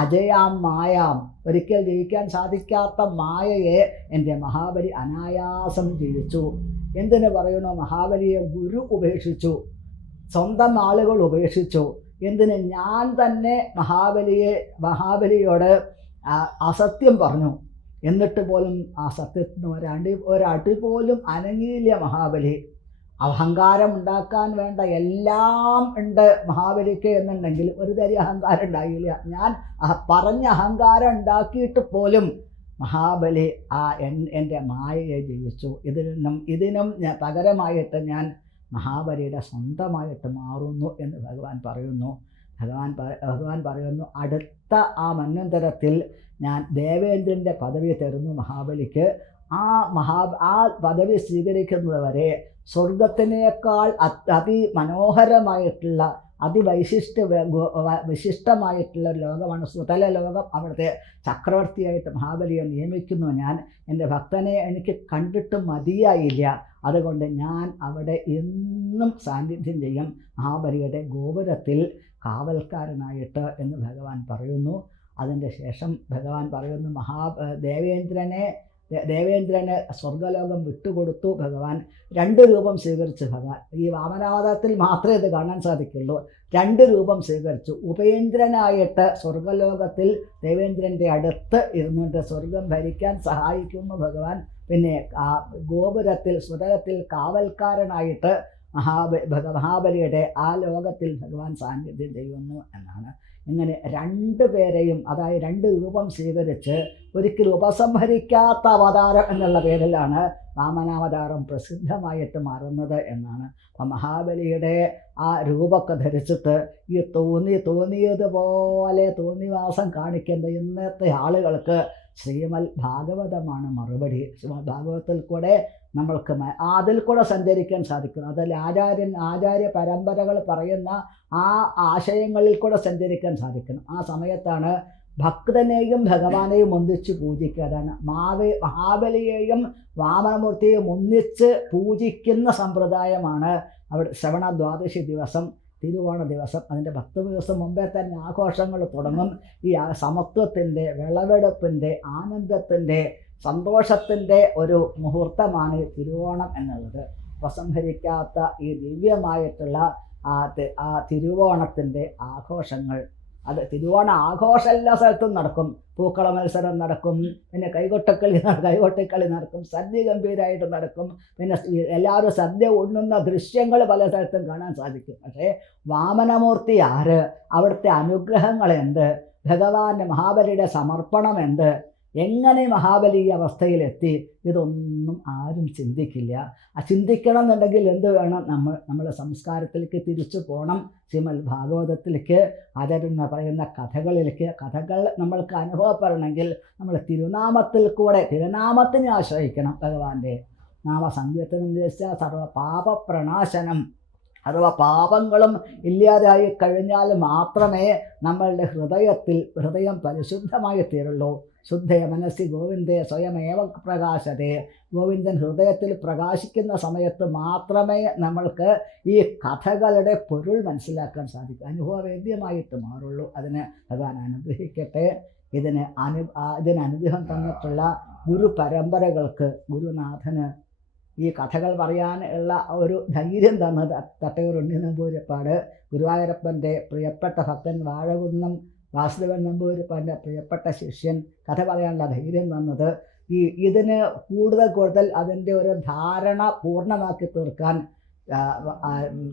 അജയാം മായാം, ഒരിക്കൽ ജയിക്കാൻ സാധിക്കാത്ത മായയെ എൻ്റെ മഹാബലി അനായാസം ജയിച്ചു. എന്തിനു പറയുന്നു? മഹാബലിയെ ഗുരു ഉപേക്ഷിച്ചു, സ്വന്തം ആളുകൾ ഉപേക്ഷിച്ചു. എന്തിന്? ഞാൻ തന്നെ മഹാബലിയോട് അസത്യം പറഞ്ഞു. എന്നിട്ട് പോലും ആ സത്യത്തിന് ഒരടി പോലും അനങ്ങിയില്ല മഹാബലി. അഹങ്കാരം ഉണ്ടാക്കാൻ വേണ്ട എല്ലാം ഉണ്ട് മഹാബലിക്ക് എന്നുണ്ടെങ്കിൽ ഒരു തരി അഹങ്കാരം ഉണ്ടായില്ല. ഞാൻ പറഞ്ഞ അഹങ്കാരം ഉണ്ടാക്കിയിട്ട് പോലും മഹാബലി എൻ്റെ മായയെ ജയിച്ചു. ഇതിനും പകരമായിട്ട് ഞാൻ മഹാബലിയുടെ സ്വന്തമായിട്ട് മാറുന്നു എന്ന് ഭഗവാൻ പറയുന്നു. ഭഗവാൻ പറയുന്നു, അടുത്ത ആ മന്വന്തരത്തിൽ ഞാൻ ദേവേന്ദ്രൻ്റെ പദവി തരുന്നു മഹാബലിക്ക്. ആ പദവി സ്വീകരിക്കുന്നത് വരെ സ്വർഗത്തിനേക്കാൾ അതിമനോഹരമായിട്ടുള്ള വിശിഷ്ടമായിട്ടുള്ള ഒരു ലോകമാണ് സുതല ലോകം. അവിടുത്തെ ചക്രവർത്തിയായിട്ട് മഹാബലിയെ നിയമിക്കുന്നു ഞാൻ. എൻ്റെ ഭക്തനെ എനിക്ക് കണ്ടിട്ട് മതിയായില്ല. അതുകൊണ്ട് ഞാൻ അവിടെ എന്നും സാന്നിധ്യം ചെയ്യും, മഹാബലിയുടെ ഗോപുരത്തിൽ കാവൽക്കാരനായിട്ട് എന്ന് ഭഗവാൻ പറയുന്നു. അതിൻ്റെ ശേഷം ഭഗവാൻ പറയുന്നു, ദേവേന്ദ്രന് സ്വർഗലോകം വിട്ടുകൊടുത്തു ഭഗവാൻ. 2 രൂപം സ്വീകരിച്ചു ഭഗവാൻ. ഈ വാമനാവതാരത്തിൽ മാത്രമേ ഇത് കാണാൻ സാധിക്കുള്ളൂ. 2 രൂപം സ്വീകരിച്ചു. ഉപേന്ദ്രനായിട്ട് സ്വർഗലോകത്തിൽ ദേവേന്ദ്രൻ്റെ അടുത്ത് ഇരുന്നുകൊണ്ട് സ്വർഗം ഭരിക്കാൻ സഹായിക്കുന്നു ഭഗവാൻ. പിന്നെ ഗോപുരത്തിൽ സുതലത്തിൽ കാവൽക്കാരനായിട്ട് മഹാബലിയുടെ ആ ലോകത്തിൽ ഭഗവാൻ സാന്നിധ്യം ചെയ്യുന്നു എന്നാണ്. ഇങ്ങനെ 2 പേരെയും, അതായത് 2 രൂപം സ്വീകരിച്ച് ഒരിക്കലും ഉപസംഹരിക്കാത്ത അവതാരം എന്നുള്ള പേരിലാണ് വാമനാവതാരം പ്രസിദ്ധമായിട്ട് മാറുന്നത് എന്നാണ്. അപ്പം മഹാബലിയുടെ ആ രൂപമൊക്കെ ധരിച്ചിട്ട് ഈ തോന്നിയതുപോലെ തോന്നിവാസം കാണിക്കുന്ന ഇന്നത്തെ ആളുകൾക്ക് ശ്രീമദ് ഭാഗവതമാണ് മറുപടി. ശ്രീമദ് ഭാഗവതത്തിൽ കൂടെ നമ്മൾക്ക് അതിൽ കൂടെ സഞ്ചരിക്കാൻ സാധിക്കുന്നു. അതിൽ ആചാര്യ പരമ്പരകൾ പറയുന്ന ആ ആശയങ്ങളിൽ കൂടെ സഞ്ചരിക്കാൻ സാധിക്കണം. ആ സമയത്താണ് ഭക്തനെയും ഭഗവാനെയും ഒന്നിച്ച് പൂജിക്കുക. അതാണ് മഹാബലിയെയും വാമനമൂർത്തിയെയും ഒന്നിച്ച് പൂജിക്കുന്ന സമ്പ്രദായമാണ് അവിടെ ശ്രവണ ദ്വാദശി ദിവസം തിരുവോണ ദിവസം അതിൻ്റെ 10 ദിവസം മുമ്പേ തന്നെ ആഘോഷങ്ങൾ തുടങ്ങും. ഈ സമത്വത്തിൻ്റെ, വിളവെടുപ്പിൻ്റെ, ആനന്ദത്തിൻ്റെ, സന്തോഷത്തിൻ്റെ ഒരു മുഹൂർത്തമാണ് തിരുവോണം എന്നുള്ളത്. ഉപസംഹരിക്കാത്ത ഈ ദിവ്യമായിട്ടുള്ള ആ തിരുവോണത്തിൻ്റെ ആഘോഷങ്ങൾ, അത് തിരുവോണ ആഘോഷം എല്ലാ സ്ഥലത്തും നടക്കും. പൂക്കള മത്സരം നടക്കും, പിന്നെ കൈകൊട്ടിക്കളി നടക്കും, സദ്യ ഗംഭീരമായിട്ട് നടക്കും. പിന്നെ എല്ലാവരും സദ്യ ഉണ്ണുന്ന ദൃശ്യങ്ങൾ പല സ്ഥലത്തും കാണാൻ സാധിക്കും. പക്ഷേ വാമനമൂർത്തി ആര്, അവിടുത്തെ അനുഗ്രഹങ്ങൾ എന്ത്, ഭഗവാന്റെ മഹാബലിയുടെ സമർപ്പണം എന്ത്, എങ്ങനെ മഹാബലി ഈ അവസ്ഥയിലെത്തി, ഇതൊന്നും ആരും ചിന്തിക്കില്ല. ചിന്തിക്കണം എന്നുണ്ടെങ്കിൽ എന്ത് വേണം, നമ്മുടെ സംസ്കാരത്തിലേക്ക് തിരിച്ചു പോകണം. ശ്രീമദ് ഭാഗവതത്തിലേക്ക്, അതിന് പറയുന്ന കഥകളിലേക്ക്. കഥകൾ നമ്മൾക്ക് അനുഭവപ്പെടണമെങ്കിൽ നമ്മൾ തിരുനാമത്തിൽ കൂടെ, തിരുനാമത്തിനെ ആശ്രയിക്കണം. ഭഗവാന്റെ നാമസങ്കീർത്തനം ഉദ്ദേശിച്ച സർവ പാപപ്രണാശനം, അഥവാ പാപങ്ങളും ഇല്ലാതായി കഴിഞ്ഞാൽ മാത്രമേ നമ്മളുടെ ഹൃദയം പരിശുദ്ധമായി തീരുള്ളൂ. ശുദ്ധ മനസ്സി ഗോവിന്ദേ സ്വയമേവ പ്രകാശതേ. ഗോവിന്ദൻ ഹൃദയത്തിൽ പ്രകാശിക്കുന്ന സമയത്ത് മാത്രമേ നമ്മൾക്ക് ഈ കഥകളുടെ പൊരുൾ മനസ്സിലാക്കാൻ സാധിക്കും, അനുഭവവേദ്യമായിട്ട് മാറുള്ളൂ. അതിന് ഭഗവാൻ അനുഗ്രഹിക്കട്ടെ. ഇതിന് അനുഗ്രഹം തന്നിട്ടുള്ള ഗുരു പരമ്പരകൾക്ക്, ഗുരുനാഥന് ഈ കഥകൾ പറയാനുള്ള ഒരു ധൈര്യം തന്നത് തട്ടയൂർ ഉണ്ണി നമ്പൂതിരിപ്പാട്, ഗുരുവായൂരപ്പൻ്റെ പ്രിയപ്പെട്ട ഭക്തൻ വാഴകുന്നം വാസുദേവൻ നമ്പൂതിരിപ്പാടിൻ്റെ പ്രിയപ്പെട്ട ശിഷ്യൻ, കഥ പറയാനുള്ള ധൈര്യം തന്നത്. ഇതിന് കൂടുതൽ അതിൻ്റെ ഒരു ധാരണ പൂർണ്ണമാക്കി തീർക്കാൻ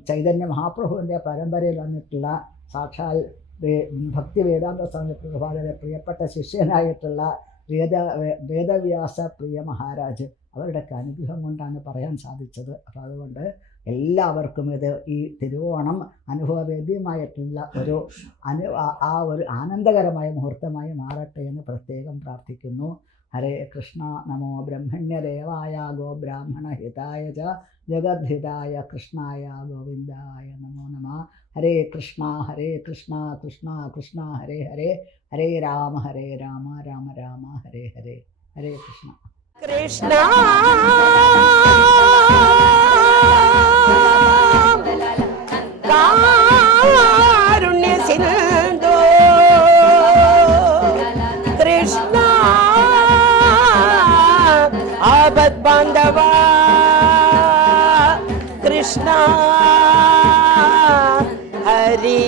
ചൈതന്യ മഹാപ്രഭുവിൻ്റെ പരമ്പരയിൽ വന്നിട്ടുള്ള സാക്ഷാൽ ഭക്തി വേദാന്ത സ്വാമി പ്രഭുപാദരുടെ പ്രിയപ്പെട്ട ശിഷ്യനായിട്ടുള്ള വേദവ്യാസ പ്രിയ മഹാരാജ്, അവരുടെയൊക്കെ അനുഗ്രഹം കൊണ്ടാണ് പറയാൻ സാധിച്ചത്. അപ്പോൾ അതുകൊണ്ട് എല്ലാവർക്കും ഈ തിരുവോണം അനുഭവവേദ്യമായിട്ടുള്ള ഒരു ഒരു ആനന്ദകരമായ മുഹൂർത്തമായി മാറട്ടെ എന്ന് പ്രത്യേകം പ്രാർത്ഥിക്കുന്നു. ഹരേ കൃഷ്ണ. നമോ ബ്രഹ്മണ്യദേവായ ഗോബ്രാഹ്മണഹിതായ ച ജഗദ്ധിതായ കൃഷ്ണായ ഗോവിന്ദായ നമോ നമഃ. ഹരേ കൃഷ്ണ കൃഷ്ണ കൃഷ്ണ ഹരേ ഹരേ, ഹരേ രാമ രാമ രാമ ഹരേ ഹരേ. ഹരേ കൃഷ്ണ. കൃഷ്ണ കാരുണ്യ സിന്ധു, കൃഷ്ണ ആപത് ബാന്ധവ, കൃഷ്ണ ഹരി